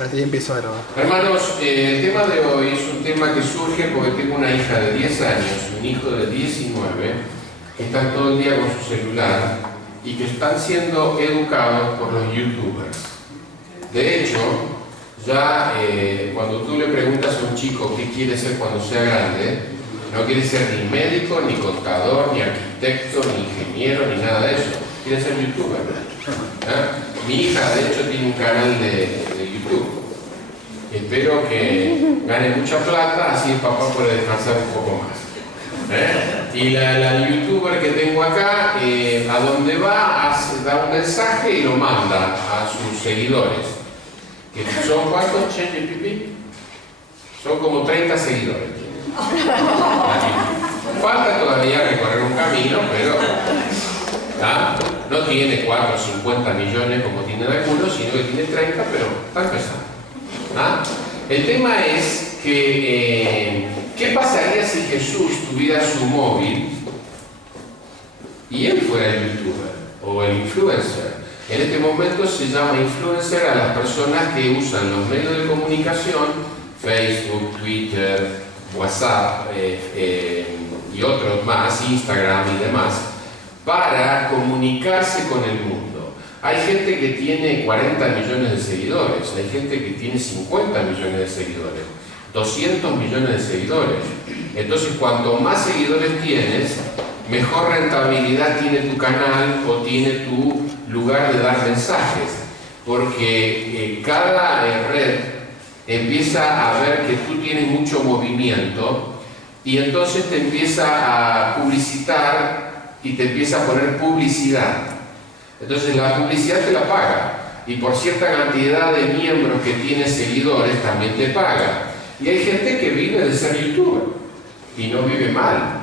Ahí empiezo a grabar. Hermanos, el tema de hoy es un tema que surge porque tengo una hija de 10 años y un hijo de 19 que están todo el día con su celular y que están siendo educados por los youtubers. De hecho, ya cuando tú le preguntas a un chico qué quiere ser cuando sea grande, no quiere ser ni médico, ni contador, ni arquitecto, ni ingeniero, ni nada de eso. Quiere ser youtuber. Mi hija, de hecho, tiene un canal de YouTube. Espero que gane mucha plata, así el papá puede descansar un poco más. Y la youtuber que tengo acá, a donde va, da un mensaje y lo manda a sus seguidores. Que ¿son cuántos? Son como 30 seguidores. Falta todavía recorrer un camino, pero no tiene 4 o 50 millones como tienen algunos, sino que tiene 30, pero está empezando. El tema es que ¿qué pasaría si Jesús tuviera su móvil y él fuera el youtuber o el influencer? En este momento se llama influencer a las personas que usan los medios de comunicación, Facebook, Twitter, WhatsApp y otros más, Instagram y demás, para comunicarse con el mundo. Hay gente que tiene 40 millones de seguidores, hay gente que tiene 50 millones de seguidores, 200 millones de seguidores. Entonces, cuanto más seguidores tienes, mejor rentabilidad tiene tu canal o tiene tu lugar de dar mensajes, porque cada red empieza a ver que tú tienes mucho movimiento y entonces te empieza a publicitar y te empieza a poner publicidad. Entonces la publicidad te la paga y por cierta cantidad de miembros que tienes seguidores también te paga. Y hay gente que vive de ser youtuber y no vive mal,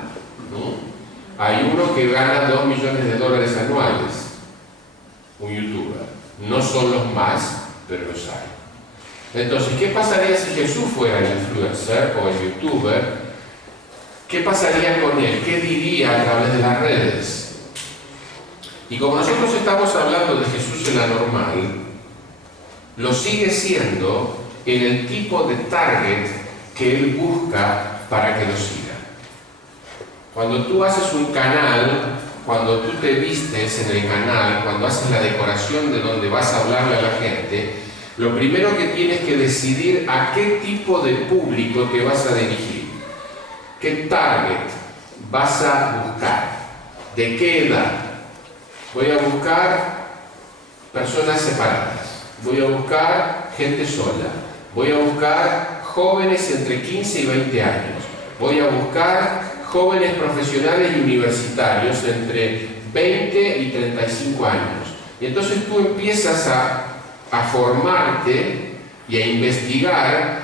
¿no? Hay uno que gana $2 millones anuales, un youtuber. No son los más, pero los hay. Entonces, ¿qué pasaría si Jesús fuera el influencer o el youtuber? ¿Qué pasaría con él? ¿Qué diría a través de las redes? Y como nosotros estamos hablando de Jesús en la normal, lo sigue siendo en el tipo de target que él busca para que lo siga. Cuando tú haces un canal, cuando tú te vistes en el canal, cuando haces la decoración de donde vas a hablarle a la gente, lo primero que tienes que decidir a qué tipo de público te vas a dirigir, qué target vas a buscar, de qué edad. Voy a buscar personas separadas, voy a buscar gente sola, voy a buscar jóvenes entre 15 y 20 años, voy a buscar jóvenes profesionales y universitarios entre 20 y 35 años. Y entonces tú empiezas a formarte y a investigar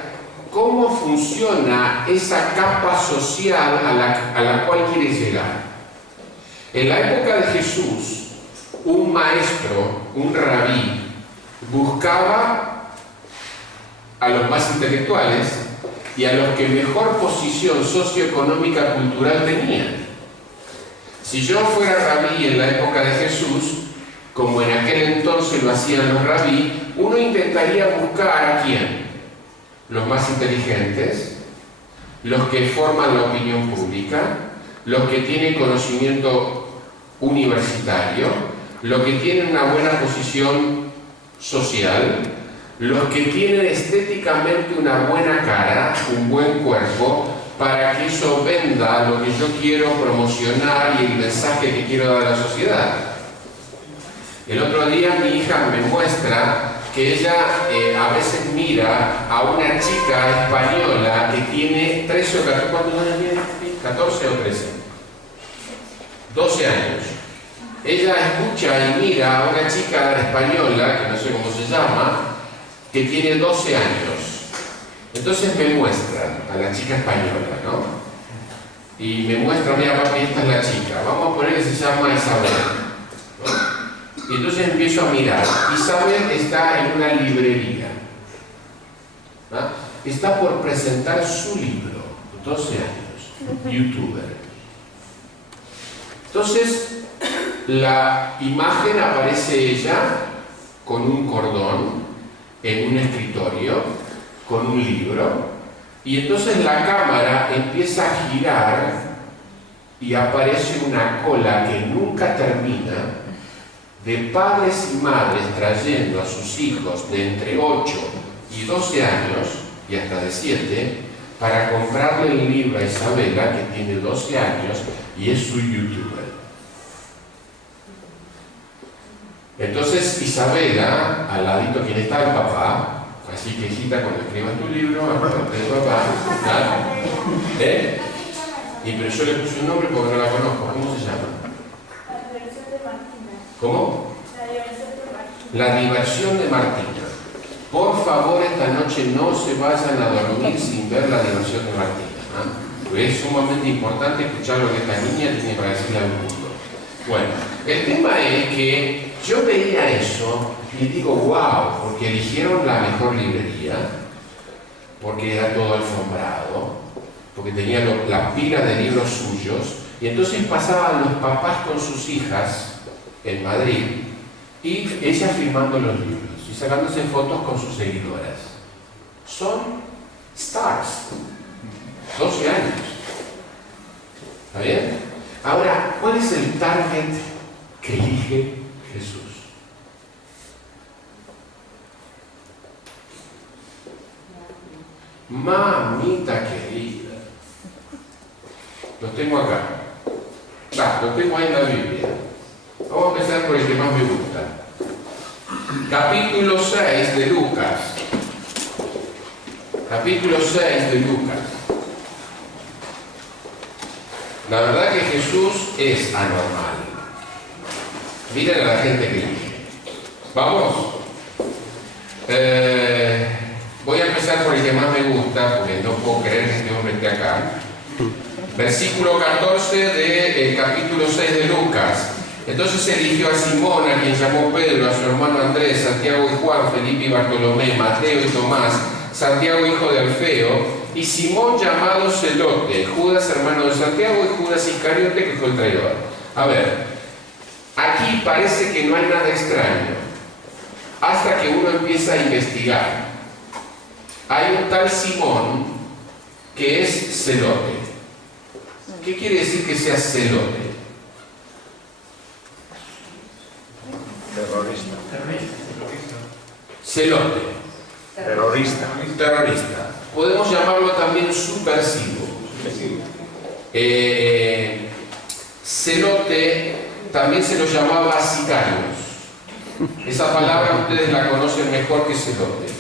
cómo funciona esa capa social a la cual quieres llegar. En la época de Jesús, un maestro, un rabí, buscaba a los más intelectuales y a los que mejor posición socioeconómica cultural tenían. Si yo fuera rabí en la época de Jesús, como en aquel entonces lo hacían los rabí, uno intentaría buscar a quién: los más inteligentes, los que forman la opinión pública, los que tienen conocimiento universitario, los que tienen una buena posición social, los que tienen estéticamente una buena cara, un buen cuerpo, para que eso venda lo que yo quiero promocionar y el mensaje que quiero dar a la sociedad. El otro día mi hija me muestra que ella a veces mira a una chica española que tiene 13 o 14, ¿cuántos años tiene? 14 o 13, 12 años. Ella escucha y mira a una chica española, que no sé cómo se llama, que tiene 12 años. Entonces me muestra a la chica española, ¿no? Y me muestra, mira papi, esta es la chica. Vamos a poner que se llama Isabel, ¿no? Y entonces empiezo a mirar. Isabel está en una librería, ¿no? Está por presentar su libro, 12 años, youtuber. Entonces, la imagen aparece ella con un cordón en un escritorio con un libro, y entonces la cámara empieza a girar y aparece una cola que nunca termina de padres y madres trayendo a sus hijos de entre 8 y 12 años, y hasta de 7, para comprarle el libro a Isabela, que tiene 12 años y es su youtuber. Entonces Isabela, al ladito quien está el papá, así que hijita, cuando escribas tu libro, acuérdate del papá, ¿no? Y pero yo le puse un nombre porque no la conozco. ¿Cómo se llama? ¿Cómo? La diversión de Martina. Por favor, esta noche no se vayan a dormir sin ver la diversión de Martina, ¿no? Porque es sumamente importante escuchar lo que esta niña tiene para decirle al mundo. Bueno, el tema es que yo veía eso y digo, wow, porque eligieron la mejor librería, porque era todo alfombrado, porque tenía la pila de libros suyos, y entonces pasaban los papás con sus hijas en Madrid, y ella firmando los libros y sacándose fotos con sus seguidoras. Son stars, 12 años. ¿Está bien? Ahora, ¿cuál es el target que elige Jesús? Mamita querida. Los tengo acá. Los tengo ahí en la Biblia. Vamos a empezar por el que más me gusta. Capítulo 6 de Lucas. Capítulo 6 de Lucas. La verdad que Jesús es anormal. Miren a la gente que elige. Vamos. Voy a empezar por el que más me gusta, porque no puedo creer que este hombre esté acá. Versículo 14 del capítulo 6 de Lucas. Entonces eligió a Simón, a quien llamó Pedro, a su hermano Andrés, Santiago y Juan, Felipe y Bartolomé, Mateo y Tomás, Santiago hijo de Alfeo, y Simón llamado Celote, Judas hermano de Santiago y Judas Iscariote, que fue el traidor. A ver, aquí parece que no hay nada extraño, hasta que uno empieza a investigar. Hay un tal Simón que es celote. ¿Qué quiere decir que sea celote? Terrorista. Celote. Terrorista. Terrorista. Podemos llamarlo también subversivo. Celote también se lo llamaba sicarios. Esa palabra ustedes la conocen mejor que celote.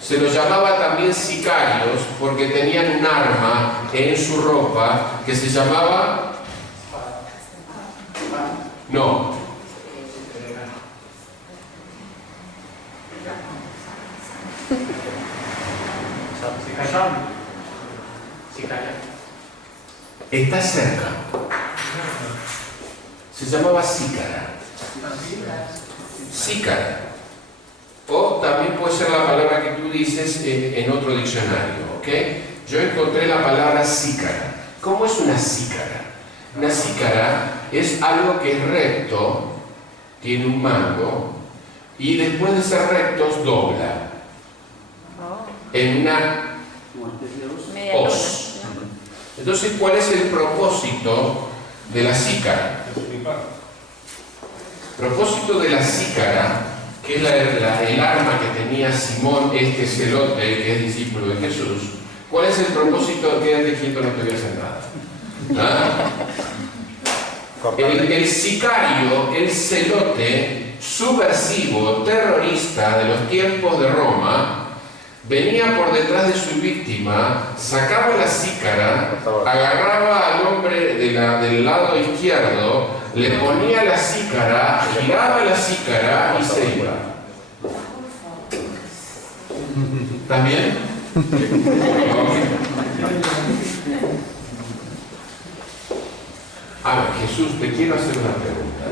Se lo llamaba también sicarios porque tenían un arma en su ropa que se llamaba... No. Está cerca. Se llamaba sícara. Sícara. O también puede ser la palabra que tú dices en otro diccionario, ¿ok? Yo encontré la palabra sícara. ¿Cómo es una sícara? Una sícara es algo que es recto, tiene un mango, y después de ser rectos dobla en una hoz. Entonces, ¿cuál es el propósito de la sícara? El propósito de la sícara, que es el arma que tenía Simón, este celote, que es discípulo de Jesús. ¿Cuál es el propósito? Quédate quieto, no te voy a hacer nada. El sicario, el celote, subversivo, terrorista de los tiempos de Roma, venía por detrás de su víctima, sacaba la sícara, agarraba al hombre del lado izquierdo, le ponía la sícara, giraba la sícara y se iba. ¿Estás bien? A ver, Jesús, te quiero hacer una pregunta.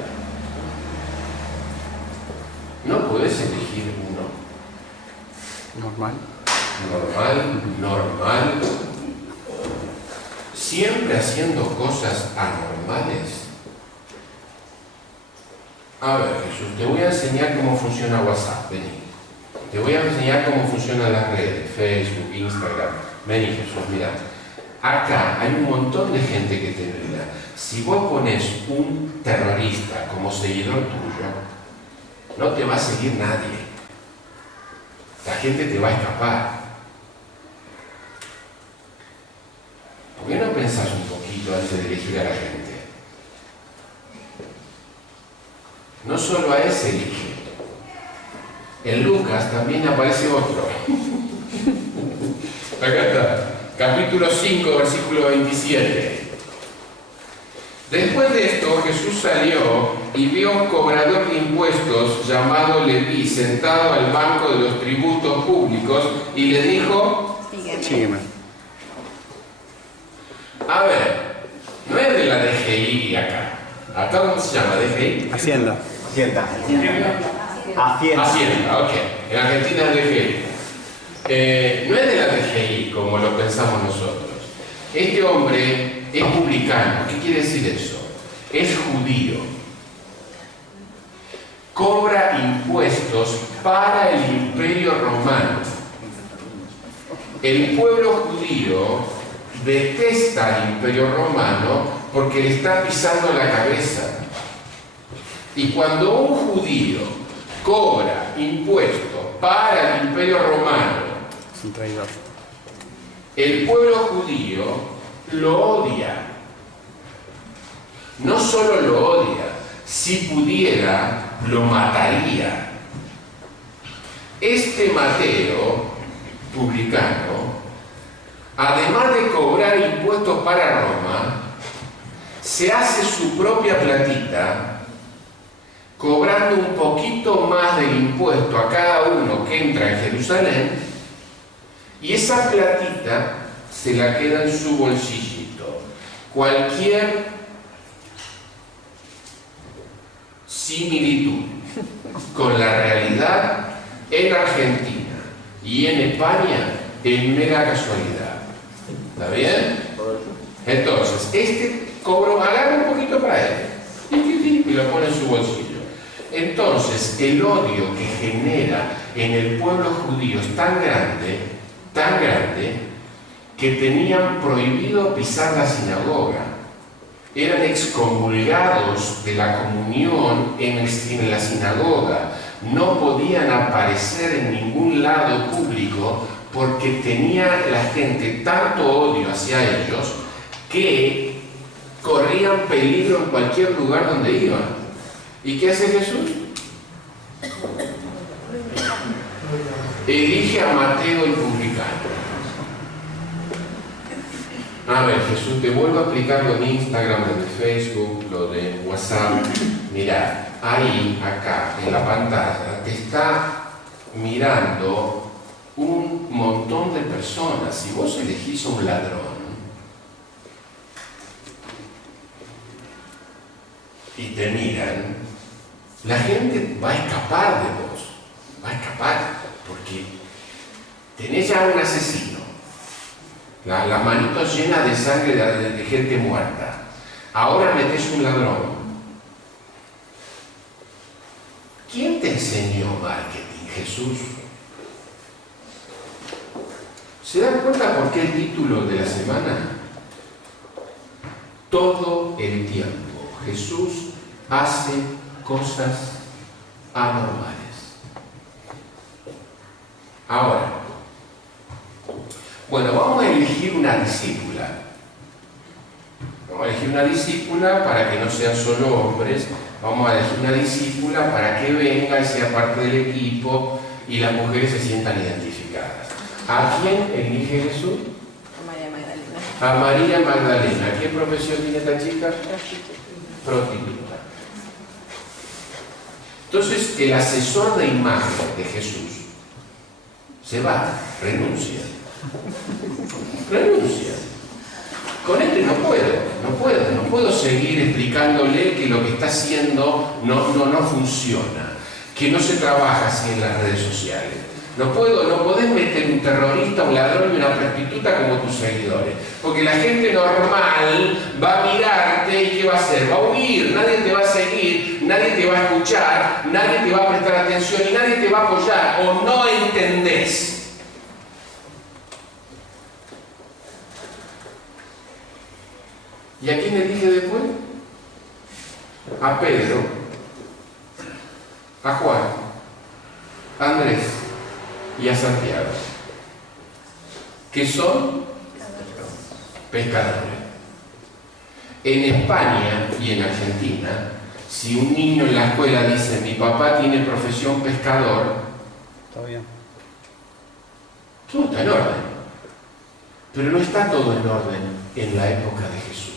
¿No puedes elegir uno? Normal. Siempre haciendo cosas anormales. A ver, Jesús, te voy a enseñar cómo funciona WhatsApp. Vení. Te voy a enseñar cómo funcionan las redes, Facebook, Instagram. Vení, Jesús, mirá. Acá hay un montón de gente que te mira. Si vos pones un terrorista como seguidor tuyo, no te va a seguir nadie. La gente te va a escapar. ¿Por qué no pensás un poquito antes de elegir a la gente? No solo a ese elige. En Lucas también aparece otro. Acá está. Capítulo 5, versículo 27. Después de esto, Jesús salió y vio a un cobrador de impuestos llamado Leví sentado al banco de los tributos públicos y le dijo: Sígueme. A ver, no es de la DGI acá. ¿Acá cómo se llama? ¿DGI? Hacienda. Hacienda. Hacienda, ok. En Argentina es DGI. No es de la DGI como lo pensamos nosotros. Este hombre es publicano. ¿Qué quiere decir eso? Es judío. Cobra impuestos para el Imperio Romano. El pueblo judío detesta al Imperio Romano porque le está pisando la cabeza. Y cuando un judío cobra impuestos para el Imperio Romano, Es un traidor. el pueblo judío lo odia. No solo lo odia, si pudiera, lo mataría. Este Mateo, publicano, además de cobrar impuestos para Roma, se hace su propia platita, cobrando un poquito más del impuesto a cada uno que entra en Jerusalén, y esa platita se la queda en su bolsillito. Cualquier similitud con la realidad en Argentina y en España es mera casualidad. ¿Está bien? Entonces, este cobró, agarra un poquito para él y lo pone en su bolsillo. Entonces, el odio que genera en el pueblo judío es tan grande, que tenían prohibido pisar la sinagoga. Eran excomulgados de la comunión en la sinagoga. No podían aparecer en ningún lado público porque tenía la gente tanto odio hacia ellos que corrían peligro en cualquier lugar donde iban. ¿Y qué hace Jesús? Elige a Mateo el publicano. A ver, Jesús, te vuelvo a explicar lo de Instagram, lo de Facebook, lo de WhatsApp. Mirá, ahí, acá, en la pantalla, te está mirando un montón de personas. Si vos elegís a un ladrón y te miran, la gente va a escapar de vos. Va a escapar porque tenés ya un asesino. Las manitos llenas de sangre de gente muerta. Ahora metés un ladrón. ¿Quién te enseñó marketing, Jesús? ¿Se dan cuenta por qué el título de la semana? Todo el tiempo Jesús hace cosas anormales. Ahora, bueno, vamos a elegir una discípula. Vamos a elegir una discípula para que no sean solo hombres. Vamos a elegir una discípula para que venga y sea parte del equipo y las mujeres se sientan identificadas. ¿A quién elige Jesús? A María Magdalena. A María Magdalena. ¿Qué profesión tiene esta chica? Prostituta. Entonces, el asesor de imagen de Jesús se va, renuncia. Con este no puedo seguir explicándole que lo que está haciendo no funciona, que no se trabaja así en las redes sociales. No podés meter un terrorista, un ladrón y una prostituta como tus seguidores, porque la gente normal va a mirarte y ¿qué va a hacer? Va a huir, nadie te va a seguir, nadie te va a escuchar, nadie te va a prestar atención y nadie te va a apoyar o no ¿Y a quién elige después? A Pedro, a Juan, a Andrés y a Santiago, que son pescadores. En España y en Argentina, si un niño en la escuela dice mi papá tiene profesión pescador, Está bien. todo está en orden. Pero no está todo en orden en la época de Jesús.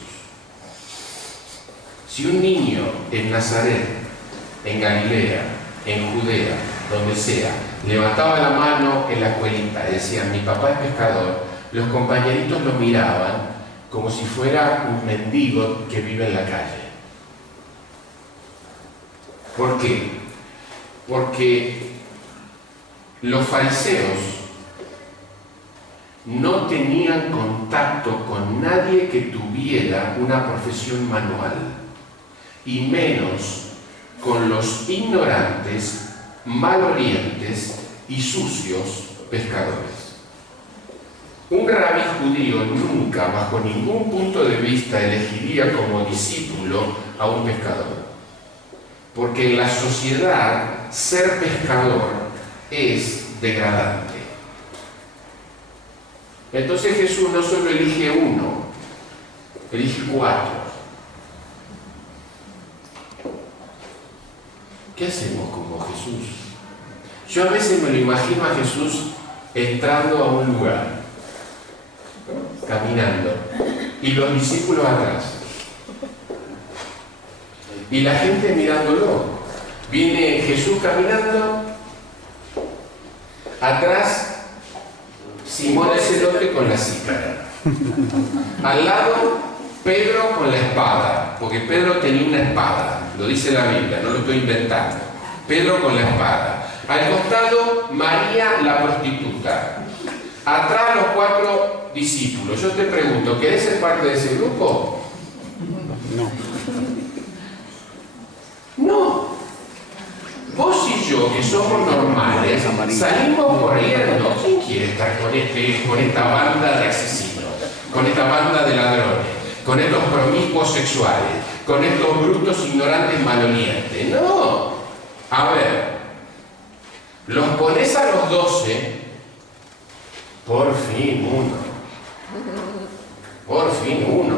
Si un niño en Nazaret, en Galilea, en Judea, donde sea, levantaba la mano en la escuelita y decía mi papá es pescador, los compañeritos lo miraban como si fuera un mendigo que vive en la calle. ¿Por qué? Porque los fariseos no tenían contacto con nadie que tuviera una profesión manual, y menos con los ignorantes, malolientes y sucios pescadores. Un rabí judío nunca, bajo ningún punto de vista, elegiría como discípulo a un pescador, porque en la sociedad ser pescador es degradante. Entonces Jesús no solo elige uno, elige 4. ¿Qué hacemos como Jesús? Yo a veces me lo imagino a Jesús entrando a un lugar, ¿no? Caminando, y los discípulos atrás, y la gente mirándolo. Viene Jesús caminando, atrás Simón el celote con la cítara, al lado Pedro con la espada, porque Pedro tenía una espada, lo dice la Biblia, no lo estoy inventando. Pedro con la espada, al costado María la prostituta, atrás los 4 discípulos. Yo te pregunto, ¿querés ser parte de ese grupo? No. No. Vos y yo, que somos normales, salimos corriendo. ¿Quién quiere estar con esta banda de asesinos, con esta banda de ladrones, con estos promiscuos sexuales, con estos brutos ignorantes malolientes? No. A ver, los pones a los 12, por fin uno. Por fin uno.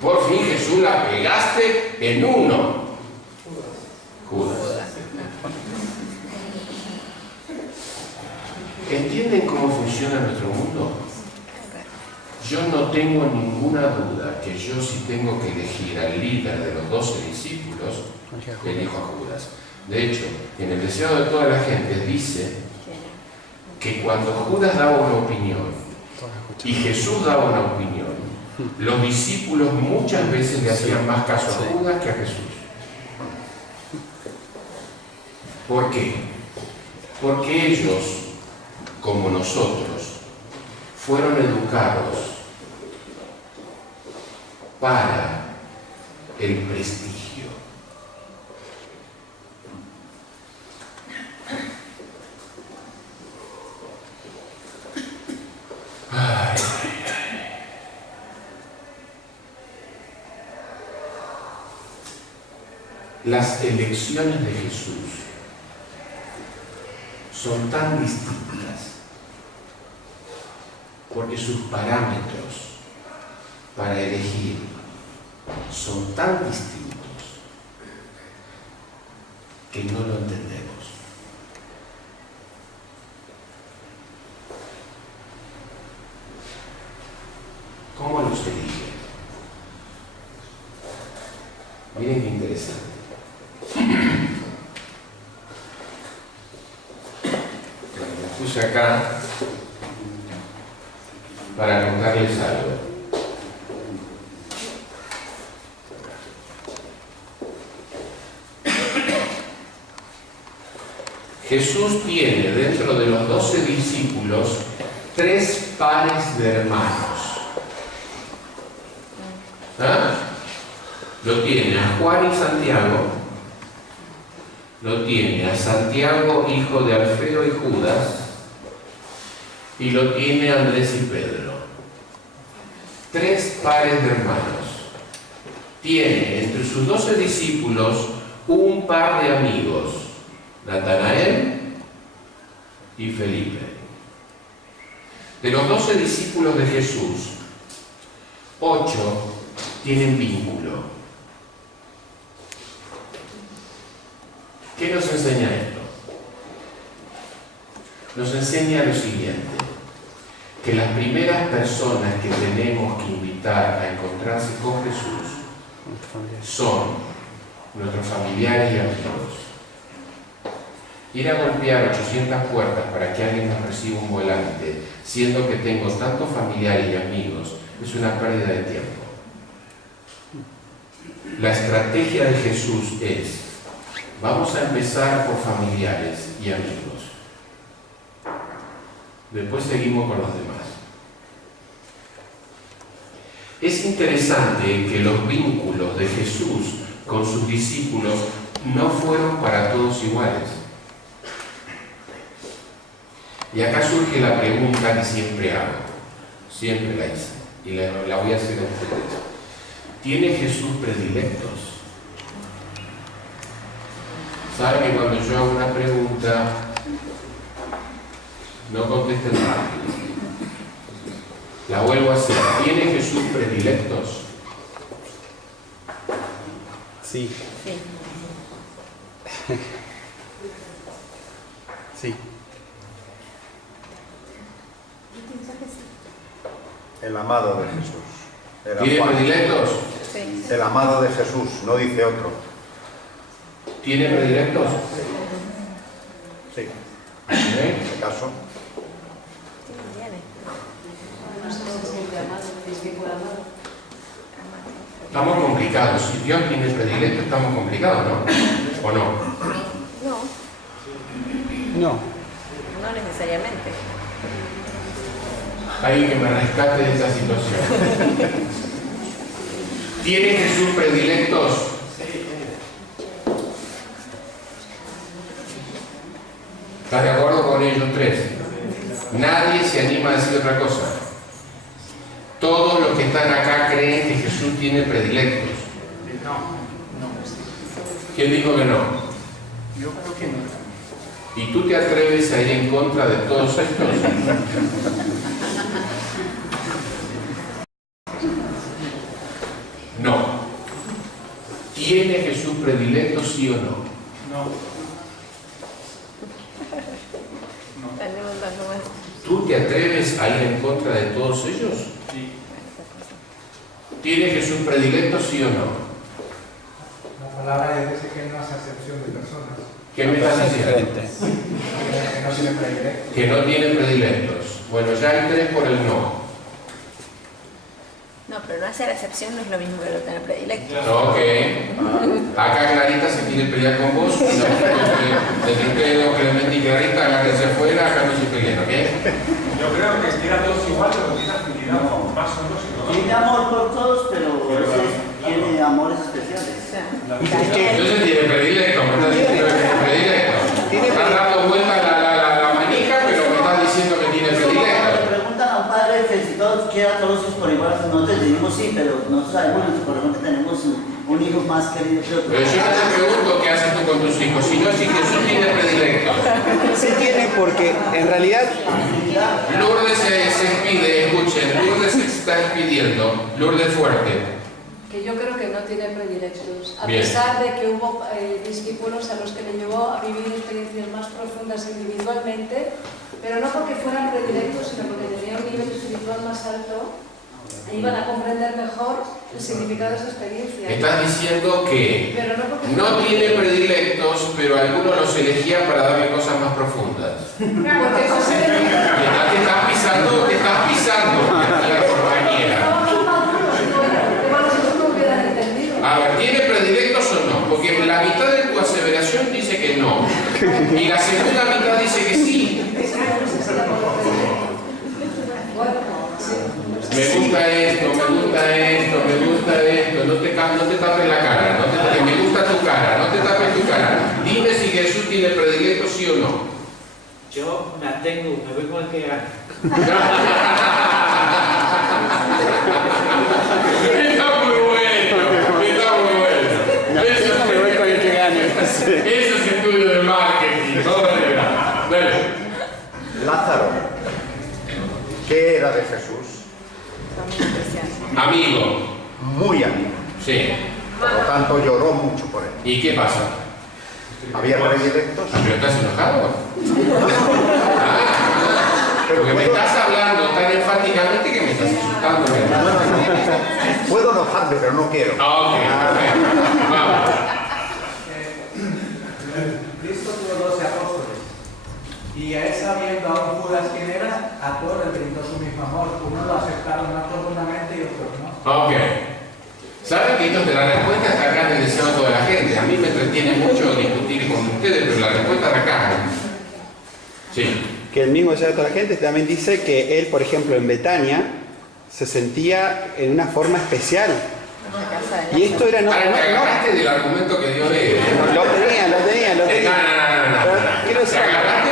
Por fin Jesús la pegaste en uno. Judas. ¿Entienden cómo funciona nuestro mundo? Yo no tengo ninguna duda que yo, si tengo que elegir al líder de los 12 discípulos, elijo a Judas. De hecho, en el deseo de toda la gente dice que cuando Judas daba una opinión y Jesús daba una opinión, los discípulos muchas veces le hacían más caso a Judas que a Jesús. ¿Por qué? Porque ellos, como nosotros, fueron educados para el prestigio. Ay. Las elecciones de Jesús son tan distintas porque sus parámetros para elegir son tan distintos que no lo entendemos. ¿Cómo los elige? Miren qué interesante. Me puse acá para contarles algo. Jesús tiene dentro de los 12 discípulos 3 pares de hermanos. ¿Ah? Lo tiene a Juan y Santiago, lo tiene a Santiago, hijo de Alfeo y Judas, y lo tiene a Andrés y Pedro. 3 pares de hermanos. tiene entre sus 12 discípulos un par de amigos, Natanael y Felipe. De los 12 discípulos de Jesús, 8 tienen vínculo. ¿Qué nos enseña esto? Nos enseña lo siguiente, que las primeras personas que tenemos que invitar a encontrarse con Jesús son nuestros familiares y amigos. Ir a golpear 800 puertas para que alguien nos reciba un volante, siendo que tengo tantos familiares y amigos, es una pérdida de tiempo. La estrategia de Jesús es: vamos a empezar por familiares y amigos. Después seguimos con los demás. Es interesante que los vínculos de Jesús con sus discípulos no fueron para todos iguales. Y acá surge la pregunta que siempre hago, siempre la hice, y la voy a hacer a ustedes. ¿Tiene Jesús predilectos? ¿Saben que cuando yo hago una pregunta, no contesten rápido? La vuelvo a hacer. ¿Tiene Jesús predilectos? Sí. Sí. El amado de Jesús. Era ¿Tiene Juan. predilectos? Sí. El amado de Jesús, no dice otro. ¿Tiene predilectos? Sí, ¿Eh? en este caso. Estamos complicados. Si Dios tiene predilectos, estamos complicados, ¿no? ¿O no? No, No. no necesariamente. Alguien que me rescate de esa situación. ¿Tiene Jesús predilectos? ¿Estás de acuerdo con ellos tres? Nadie se anima a decir otra cosa. Todos los que están acá creen que Jesús tiene predilectos. ¿Quién dijo que no? Yo creo que no. ¿Y tú te atreves a ir en contra de todos estos? No. ¿Tiene Jesús predilectos, sí o no? No. Tenemos las nuevas. ¿Tú te atreves a ir en contra de todos ellos? Sí. ¿Tiene Jesús predilectos, sí o no? La palabra dice que no hace acepción de personas. ¿Qué me estás diciendo? Diferente. Que no tiene predilecto. Que no tiene predilectos. Bueno, ya hay tres por el no. No, pero no hacer excepción no es lo mismo que no tener predilecto. Ok. Acá Clarita se quiere pelear con vos. Entre ustedes, Clemente y Clarita, agárrense afuera, acá no se peleen, ¿ok? Yo creo que estira a todos igual, pero tiene afinidad más unos y otros. Tiene amor por todos, pero a veces tiene amores especiales. Entonces tiene predilecto, me estás diciendo que tiene predilecto. Estás dando vuelta la manija, pero me estás diciendo que tiene Es como cuando predilecto. le preguntan a un padre que si todos quieren a todos los hijos por igual, nosotros decimos sí, pero nosotros sabemos por ejemplo que tenemos un hijo más querido que otro. Pero yo no te pregunto qué haces tú con tus hijos, sino si Jesús tiene predilectos. Sí tiene porque en realidad Lourdes se expide, escuchen, Lourdes se está expidiendo. Lourdes fuerte. Que yo creo que no tiene predilectos, a Bien. pesar de que hubo discípulos a los que le llevó a vivir experiencias más profundas individualmente, pero no porque fueran predilectos, sino porque tenían un nivel espiritual más alto e iban a comprender mejor el significado de esa experiencia. Estás diciendo que Pero no porque no tiene predilectos, pero algunos los elegía para darle cosas más profundas. Porque eso se ve. Te estás pisando, la compañera. Igual nosotros no hubieran entendido. A ver, ¿tiene predilectos o no? Porque la mitad de tu aseveración dice que no. Y la segunda mitad dice que sí. Me gusta esto, no te tapes la cara, me gusta tu cara, no te tapes tu cara. Dime si Jesús tiene predilectos, sí o no. Yo me atengo, me voy con el que gana. Está muy bueno, está Eso es estudio de marketing. Dale. Lázaro, ¿qué era de Jesús? Amigo. Muy amigo. Sí. Por lo tanto, lloró mucho por él. ¿Y qué pasa? ¿Había predilectos? ¿Pero estás enojado? Porque me estás hablando tan enfáticamente que me estás insultando. Puedo enojarme, pero no quiero. Ok, perfecto. Vamos. Cristo tuvo 12 apóstoles. Y a él sabiendo aún Judas quién era, a todos les brindó su mismo amor. Unos lo aceptaron más profundamente y otros no. Ok. ¿Saben que esto de la respuesta está acá en el deseo de toda la gente? A mí me entretiene mucho discutir con ustedes, pero la respuesta está acá. Sí. Que el mismo deseo de toda la gente también dice que él, por ejemplo, en Betania, se sentía en una forma especial. Y esto era Ahora te agarraste del argumento que dio de... Lo tenía. No. Quiero Te saber. agarraste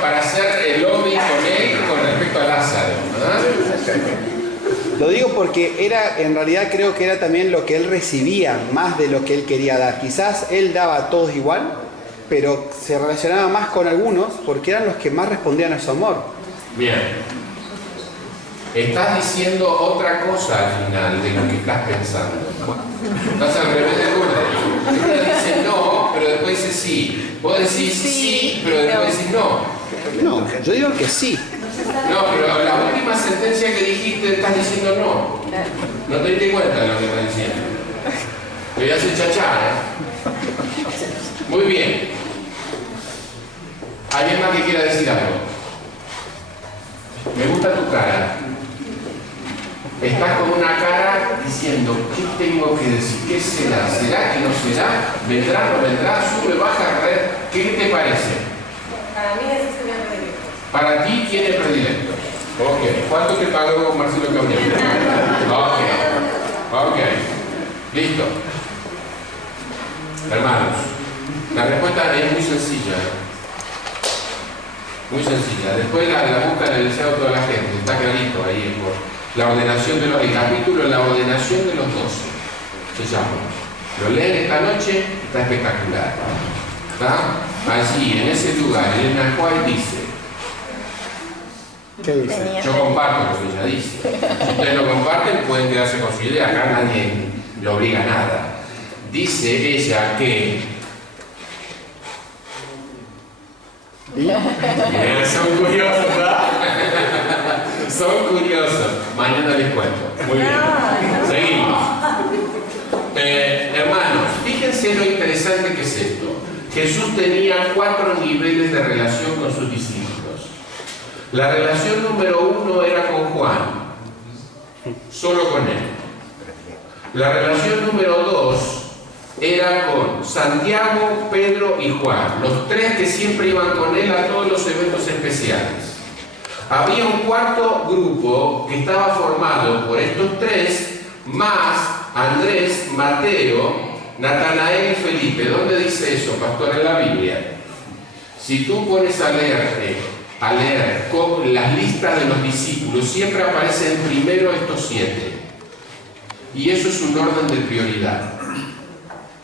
para hacer el lobby con él con respecto a Lázaro, ¿verdad? Lo digo porque era, en realidad creo que era también lo que él recibía, más de lo que él quería dar. Quizás él daba a todos igual, pero se relacionaba más con algunos porque eran los que más respondían a su amor. Bien. Estás diciendo otra cosa al final de lo que estás pensando. Estás al revés del orden. Uno dice no, pero después dice sí. Vos decís sí, pero después decís no. No, yo digo que sí. No, pero la última sentencia que dijiste estás diciendo no. No te diste cuenta de lo que estás diciendo. Te voy a hacer chachá, ¿eh? Muy bien. ¿Alguien más que quiera decir algo? Me gusta tu cara. Estás con una cara diciendo, ¿qué tengo que decir? ¿Qué será? ¿Será que no será? ¿Vendrá, no vendrá? ¿Sube, baja, red? ¿Qué te parece? Para mí es estudiante de Cristo. Para ti tiene predilectos. Ok. ¿Cuánto te pagó Marcelo Cabrera? Ok. Listo. Hermanos, la respuesta es muy sencilla. Muy sencilla. Después la busca en el deseo de toda la gente. Está clarito ahí. La ordenación de el capítulo, la ordenación de los 12. Se llama. Lo leen esta noche, está espectacular. ¿Está? Allí, en ese lugar, Elena White dice. ¿Qué dice? Yo comparto lo que ella dice. Si ustedes lo comparten, pueden quedarse con su idea. Acá nadie le obliga a nada. Dice ella que... Son curiosos, ¿verdad? Son curiosos. Mañana les cuento. Muy bien. Seguimos. Hermanos, fíjense lo interesante que es esto. Jesús tenía 4 niveles de relación con sus discípulos. La relación número 1 era con Juan, solo con él. La relación número 2 era con Santiago, Pedro y Juan, los 3 que siempre iban con él a todos los eventos especiales. Había un cuarto grupo que estaba formado por estos 3, más Andrés, Mateo, Natanael y Felipe. ¿Dónde dice eso, pastor? En la Biblia. Si tú pones a leer con las listas de los discípulos, siempre aparecen primero estos 7. Y eso es un orden de prioridad.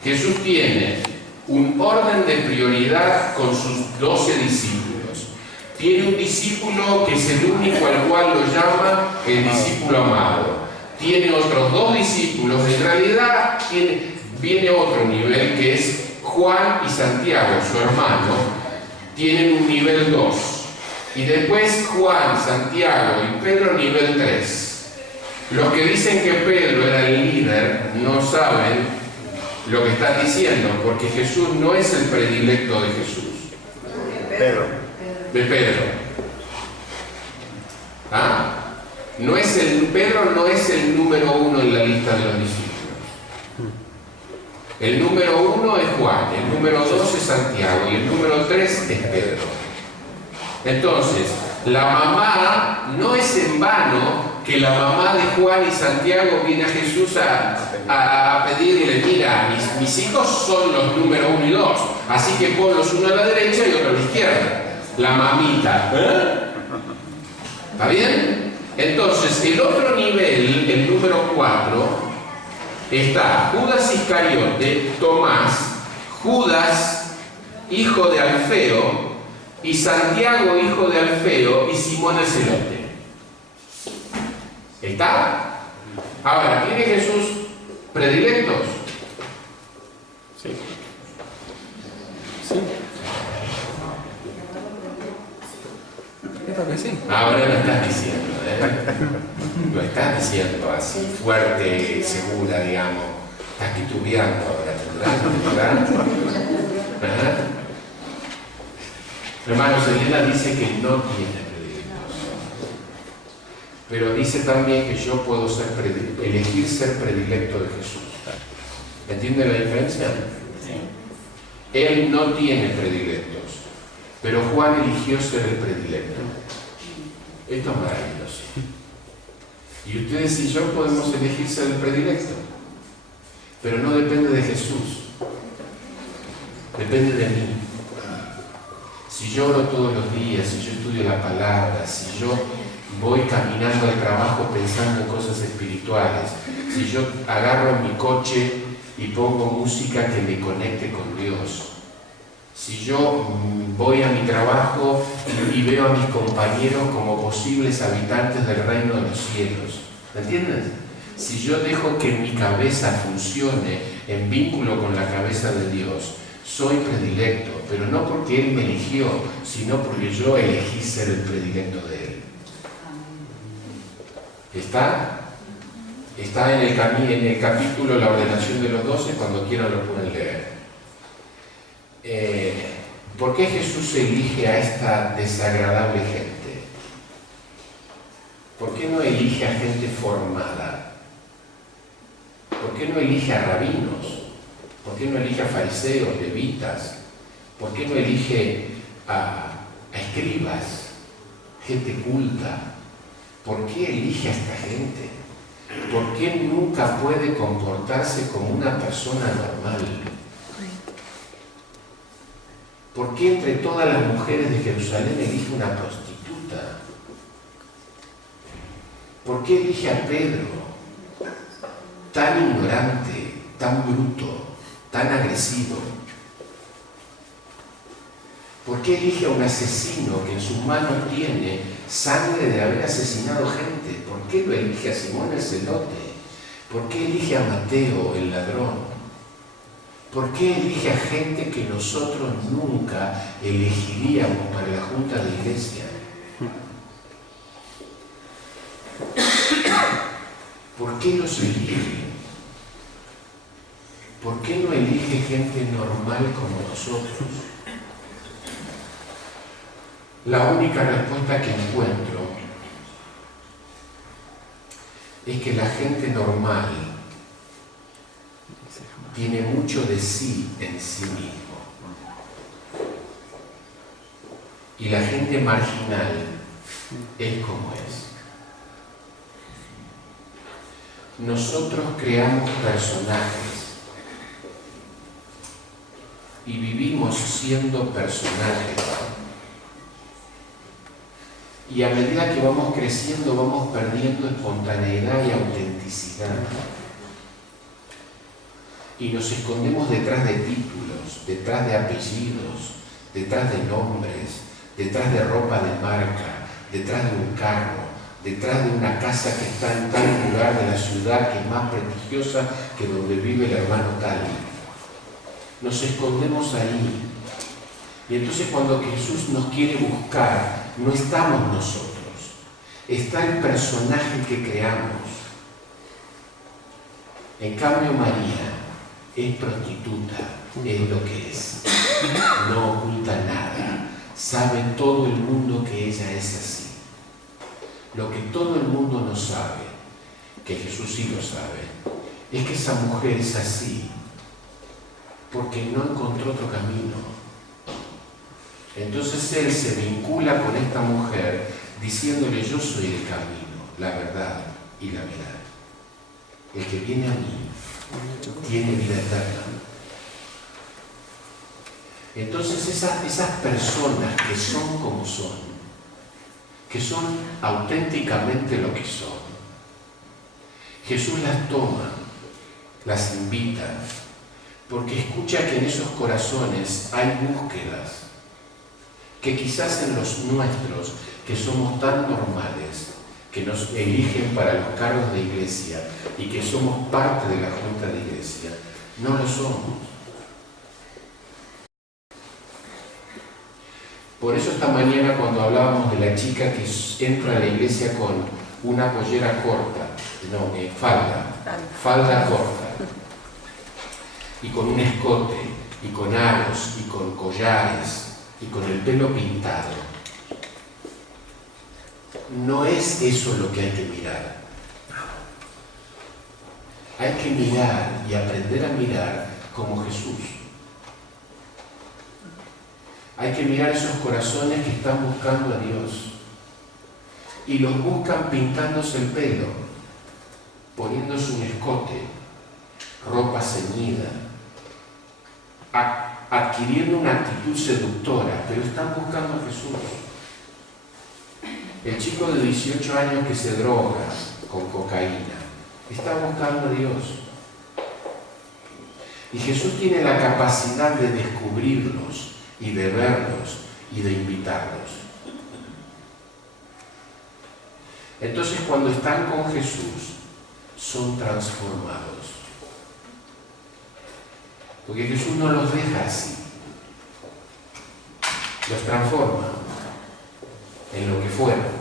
Jesús tiene un orden de prioridad con sus 12 discípulos. Tiene un discípulo que es el único al cual lo llama el discípulo amado. Tiene otros 2 discípulos. En realidad viene otro nivel que es Juan y Santiago, su hermano. Tienen un nivel 2. Y después Juan, Santiago y Pedro nivel 3. Los que dicen que Pedro era el líder no saben lo que están diciendo, porque Jesús no es el predilecto de Jesús. Pedro. De Pedro. ¿Ah? Pedro no es el número 1 en la lista de los discípulos. El número 1 es Juan, el número 2 es Santiago y el número 3 es Pedro. Entonces, la mamá no es en vano que la mamá de Juan y Santiago viene a Jesús a pedirle, mira, mis hijos son los número 1 y 2, así que ponlos uno a la derecha y otro a la izquierda. La mamita. ¿Está bien? Entonces, el otro nivel, el número 4, está Judas Iscariote, Tomás, Judas, hijo de Alfeo, y Santiago, hijo de Alfeo, y Simón el Celote. ¿Está? Ahora, ¿tiene Jesús predilectos? Sí. Sí. Creo que sí. Ahora lo estás diciendo, Lo estás diciendo así, fuerte, segura, digamos. Estás titubeando ahora, ¿verdad? Ajá. Hermanos, Elena dice que no tiene predilectos. Pero dice también que yo puedo elegir ser predilecto de Jesús. ¿Entiende la diferencia? Él no tiene predilectos, pero Juan eligió ser el predilecto. Esto es maravilloso. Y ustedes y yo podemos elegir ser el predilecto, pero no depende de Jesús, depende de mí. Si yo oro todos los días, si yo estudio la palabra, si yo voy caminando al trabajo pensando en cosas espirituales, si yo agarro mi coche y pongo música que me conecte con Dios, si yo voy a mi trabajo y veo a mis compañeros como posibles habitantes del reino de los cielos, ¿entiendes? Si yo dejo que mi cabeza funcione en vínculo con la cabeza de Dios, soy predilecto, pero no porque Él me eligió, sino porque yo elegí ser el predilecto de Él. ¿Está? Está en el capítulo La ordenación de los 12, cuando quieran lo pueden leer. ¿Por qué Jesús elige a esta desagradable gente? ¿Por qué no elige a gente formada? ¿Por qué no elige a rabinos? ¿Por qué no elige a fariseos, levitas? ¿Por qué no elige a escribas, gente culta? ¿Por qué elige a esta gente? ¿Por qué nunca puede comportarse como una persona normal? ¿Por qué entre todas las mujeres de Jerusalén elige una prostituta? ¿Por qué elige a Pedro, tan ignorante, tan bruto, tan agresivo? ¿Por qué elige a un asesino que en sus manos tiene sangre de haber asesinado gente? ¿Por qué lo elige a Simón el Celote? ¿Por qué elige a Mateo el ladrón? ¿Por qué elige a gente que nosotros nunca elegiríamos para la junta de iglesia? ¿Por qué los elige? ¿Por qué no elige gente normal como nosotros? La única respuesta que encuentro es que la gente normal tiene mucho de sí en sí mismo. Y la gente marginal es como es. Nosotros creamos personajes y vivimos siendo personajes. Y a medida que vamos creciendo, vamos perdiendo espontaneidad y autenticidad. Y nos escondemos detrás de títulos, detrás de apellidos, detrás de nombres, detrás de ropa de marca, detrás de un carro, detrás de una casa que está en tal lugar de la ciudad que es más prestigiosa que donde vive el hermano tal. Nos escondemos ahí. Y entonces cuando Jesús nos quiere buscar, no estamos nosotros, está el personaje que creamos. En cambio, María es prostituta, es lo que es, no oculta nada, sabe todo el mundo que ella es así. Lo que todo el mundo no sabe, que Jesús sí lo sabe, es que esa mujer es así, porque no encontró otro camino. Entonces Él se vincula con esta mujer diciéndole: yo soy el camino, la verdad y la vida. El que viene a mí tiene vida eterna. Entonces esas personas que son como son, que son auténticamente lo que son, Jesús las toma, las invita, porque escucha que en esos corazones hay búsquedas, que quizás en los nuestros, que somos tan normales, que nos eligen para los cargos de iglesia y que somos parte de la junta de iglesia, no lo somos. Por eso esta mañana cuando hablábamos de la chica que entra a la iglesia con una pollera corta, falda corta, y con un escote, y con aros, y con collares, y con el pelo pintado, no es eso lo que hay que mirar. Hay que mirar y aprender a mirar como Jesús. Hay que mirar esos corazones que están buscando a Dios y los buscan pintándose el pelo, poniéndose un escote, ropa ceñida, adquiriendo una actitud seductora, pero están buscando a Jesús. El chico de 18 años que se droga con cocaína está buscando a Dios. Y Jesús tiene la capacidad de descubrirlos y de verlos y de invitarlos. Entonces, cuando están con Jesús, son transformados. Porque Jesús no los deja así. Los transforma en lo que fueron.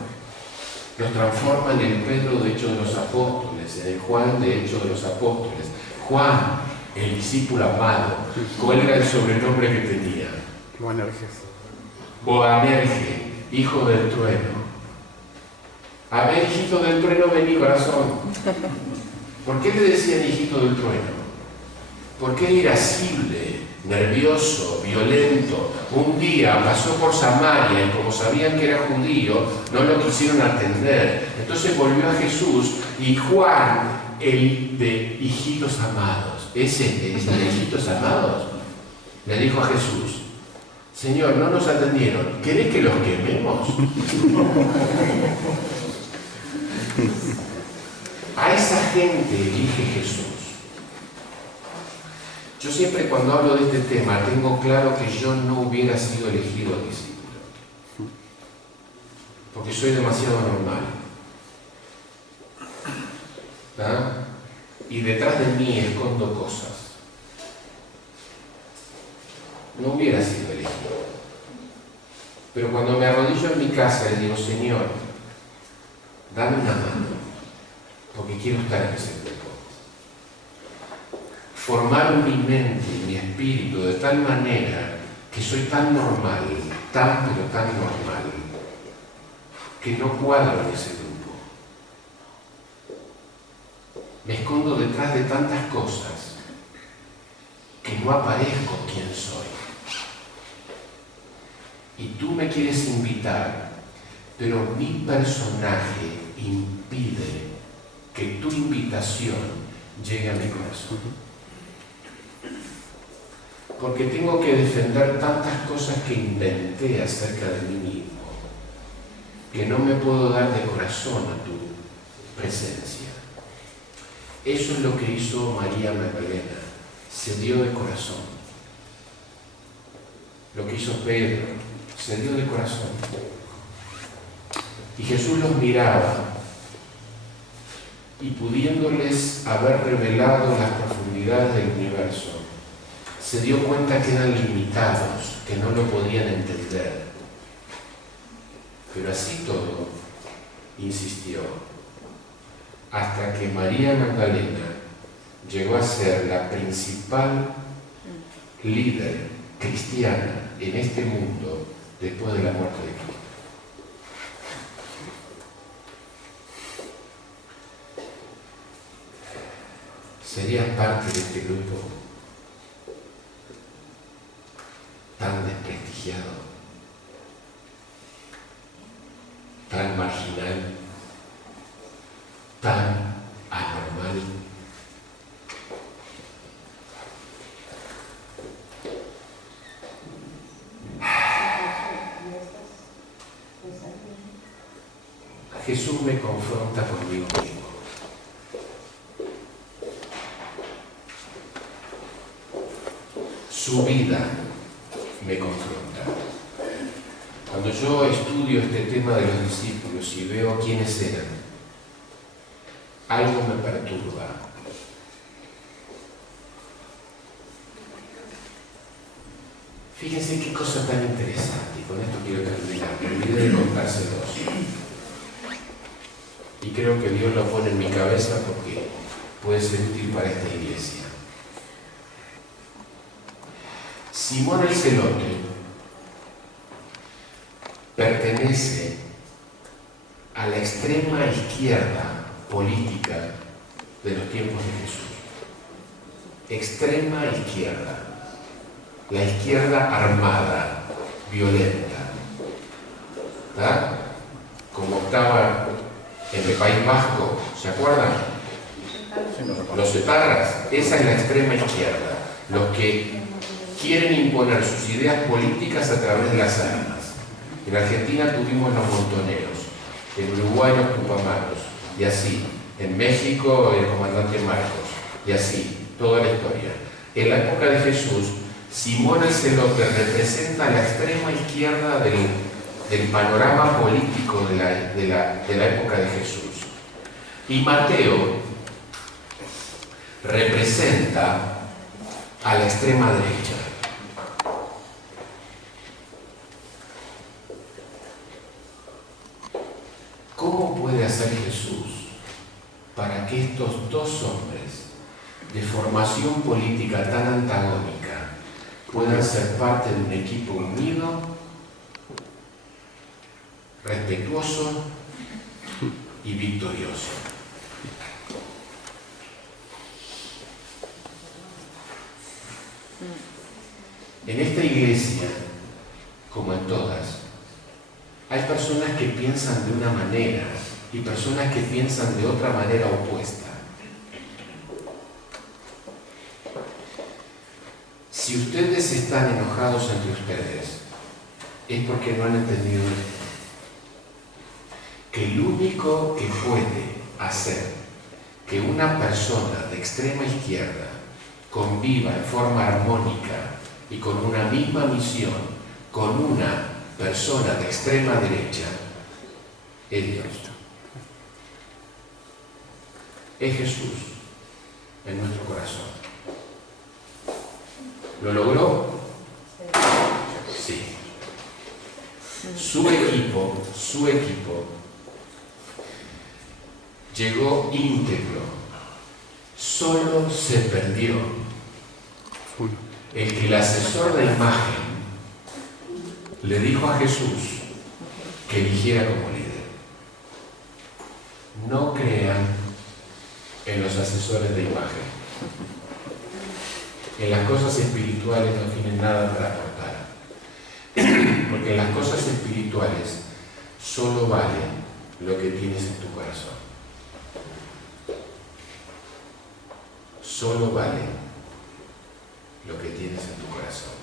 Los transforma en el Pedro de Hechos de los Apóstoles, en el Juan de Hechos de los Apóstoles. Juan, el discípulo amado. ¿Cuál era el sobrenombre que tenía? Boanerges, hijo del trueno. A ver, hijito del trueno, vení, corazón. ¿Por qué le decían hijito del trueno? Porque era irascible, nervioso, violento. Un día pasó por Samaria y como sabían que era judío, no lo quisieron atender. Entonces volvió a Jesús y Juan, el de hijitos amados, ese es el de hijitos amados, le dijo a Jesús: Señor, no nos atendieron, ¿querés que los quememos? A esa gente elige Jesús. Yo siempre cuando hablo de este tema tengo claro que yo no hubiera sido elegido discípulo, porque soy demasiado normal. ¿Ah? Y detrás de mí escondo cosas. No hubiera sido elegido. Pero cuando me arrodillo en mi casa y digo: Señor, dame una mano, porque quiero estar en ese grupo. Formar mi mente y mi espíritu de tal manera que soy tan normal, tan pero tan normal, que no cuadro en ese grupo. Me escondo detrás de tantas cosas que no aparezco quién soy. Y tú me quieres invitar, pero mi personaje impide que tu invitación llegue a mi corazón. Porque tengo que defender tantas cosas que inventé acerca de mí mismo, que no me puedo dar de corazón a tu presencia. Eso es lo que hizo María Magdalena, se dio de corazón. Lo que hizo Pedro, se dio de corazón. Y Jesús los miraba y pudiéndoles haber revelado las profundidades del universo, se dio cuenta que eran limitados, que no lo podían entender. Pero así todo, insistió, hasta que María Magdalena llegó a ser la principal líder cristiana en este mundo después de la muerte de Cristo. ¿Serías parte de este grupo tan desprestigiado, tan marginal, tan anormal? Jesús me confronta conmigo mismo. su vida me confronta. Cuando yo estudio este tema de los discípulos y veo quiénes eran, algo me perturba. Fíjense qué cosa tan interesante, y con esto quiero terminar. Me olvidé de contárselos. Y creo que Dios lo pone en mi cabeza porque puede ser útil para esta iglesia. Simón el Celote pertenece a la extrema izquierda política de los tiempos de Jesús. Extrema izquierda. La izquierda armada, violenta. ¿Verdad? Como estaba en el País Vasco, ¿se acuerdan? Los etarras, esa es la extrema izquierda. Los que quieren imponer sus ideas políticas a través de las armas. En Argentina tuvimos los montoneros, en Uruguay los tupamaros, y así. En México el comandante Marcos, y así, toda la historia. En la época de Jesús, Simón el Celote representa la extrema izquierda del panorama político de la época de Jesús. Y Mateo representa a la extrema derecha. ¿Cómo puede hacer Jesús para que estos dos hombres de formación política tan antagónica puedan ser parte de un equipo unido, respetuoso y victorioso? En esta iglesia, como en todas, hay personas que piensan de una manera y personas que piensan de otra manera opuesta. Si ustedes están enojados entre ustedes, es porque no han entendido esto. Que el único que puede hacer que una persona de extrema izquierda conviva en forma armónica y con una misma misión con una persona de extrema derecha es Dios. Es Jesús en nuestro corazón. ¿Lo logró? Sí. Su equipo llegó íntegro. Solo se perdió el que el asesor de imagen le dijo a Jesús que eligiera como líder. No crean en los asesores de imagen. En las cosas espirituales no tienen nada para aportar. Porque en las cosas espirituales solo vale lo que tienes en tu corazón. Solo vale lo que tienes en tu corazón.